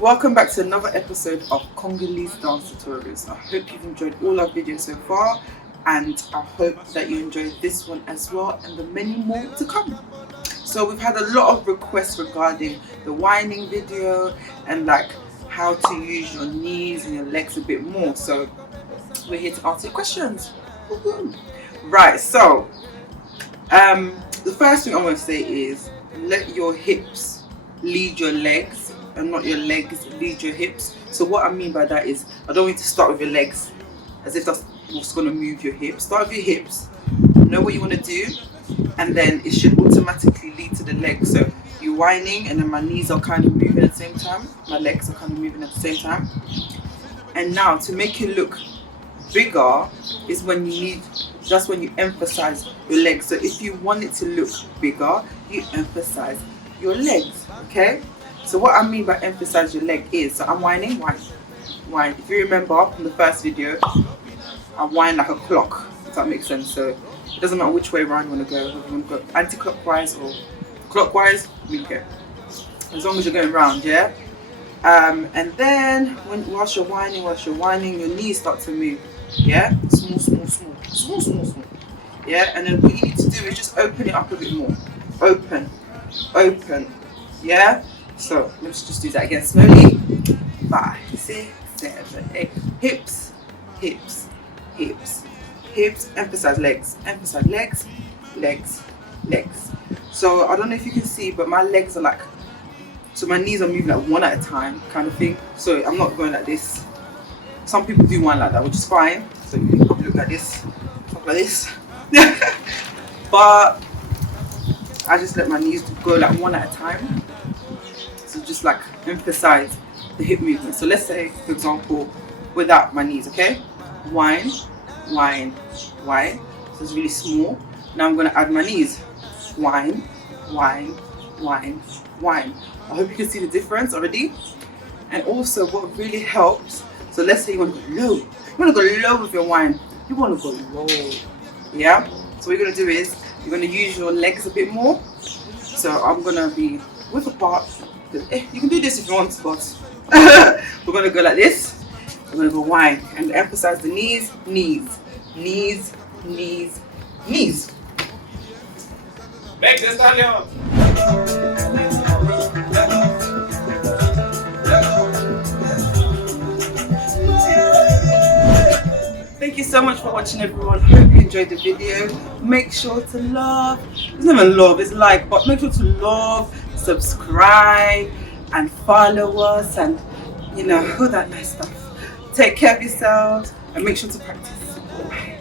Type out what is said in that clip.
Welcome back to another episode of Congolese dance tutorials. I hope you've enjoyed all our videos so far, and I hope that you enjoyed this one as well, and the many more to come. So we've had a lot of requests regarding the whining video and like how to use your knees and your legs a bit more. So we're here to answer your questions. Woo-hoo. Right, so the first thing I want to say is let your hips lead your legs and not your legs lead your hips. So what I mean by that is I don't want you to start with your legs as if that's what's going to move your hips. Start with your hips, know what you want to do, and then it should automatically lead to the legs. So you're whining and then my knees are kind of moving at the same time, my legs are kind of moving at the same time. And now to make it look bigger is when that's when you emphasize your legs. So if you want it to look bigger, you emphasize your legs, okay? So what I mean by emphasize your leg is, so I'm whining, whine. If you remember from the first video, I whine like a clock, if that makes sense. So it doesn't matter which way around you want to go, whether you want to go anti-clockwise or clockwise, we go. As long as you're going round, yeah? And then whilst you're whining, your knees start to move. Yeah, small, yeah. And then what you need to do is just open it up a bit more. Open, yeah. So let's just do that again slowly. 5, 6, 7, 8. Hips. Emphasize legs. Legs. So I don't know if you can see, but my legs are like, so my knees are moving like one at a time, kind of thing. So I'm not going like this. Some people do one like that, which is fine. So you can look like this, stuff like this. But I just let my knees go like one at a time. So just like emphasize the hip movement. So let's say, for example, without my knees, okay? Whine. So it's really small. Now I'm gonna add my knees. Whine. I hope you can see the difference already. And also what really helps, so let's say you want to go low. You want to go low with your whine. You want to go low. Yeah? So what you're going to do is, you're going to use your legs a bit more. So I'm going to be with a part. You can do this if you want, but we're going to go like this. We're going to go whine. And emphasize the knees. Make this time. Thank you so much for watching, everyone. Hope you enjoyed the video. Make sure to love, it's not even love, it's like, but make sure to love, subscribe and follow us, and you know, all that nice stuff. Take care of yourselves and make sure to practice. Bye.